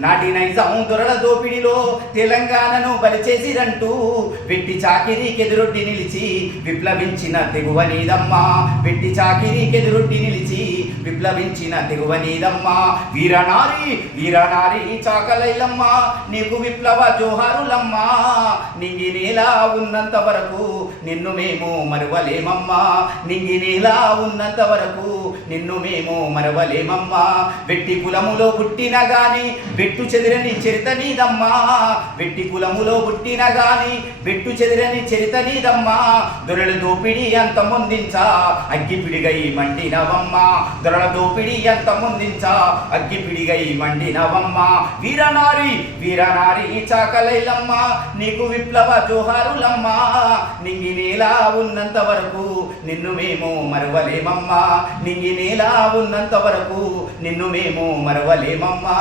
నాటి నైజం దొరల దోపిడిలో తెలంగాణను బలిచేసిరంటూ వెట్టి చాకిరీకెదురొడ్డి నిలిచి విప్లవించిన తెగువ నీదమ్మా. వెట్టి చాకిరీకెదురొడ్డి నిలిచి విప్లవించిన తెగువనీదమ్మా వీరనారి వీరనారి చాకలైలమ్మ నీకు విప్లవ జోహారులమ్మా. నింగి నేలా ఉన్నంత వరకు నిన్ను మేము మరువలేమమ్మా. నింగి నేలా ఉన్నంత వరకు నిన్ను మేము మరవలేమమ్మా. వెట్టి కులములో పుట్టిన గాని వెట్టు చెదిరని చరిత నీదమ్మా. వెట్టి కులములో పుట్టిన గాని వెట్టు చెదిరని చరిత నీదమ్మా. దొరల దోపిడి అంత ముందించా అగ్గిపిడిగై మండినవమ్మా. దొరల దోపిడి అంత ముందించా అగ్గిపిడిగై మండినవమ్మా. వీరనారి వీరనారి చాకలైలమ్మ. నీకు విప్లవ జోహారులమ్మా నింగి నేలా ఉన్నంత వరకు నిన్ను మేము మరవలేమమ్మా. నింగి నేలా ఉన్నంత వరకు నిన్ను మేము మరవలేమమ్మా.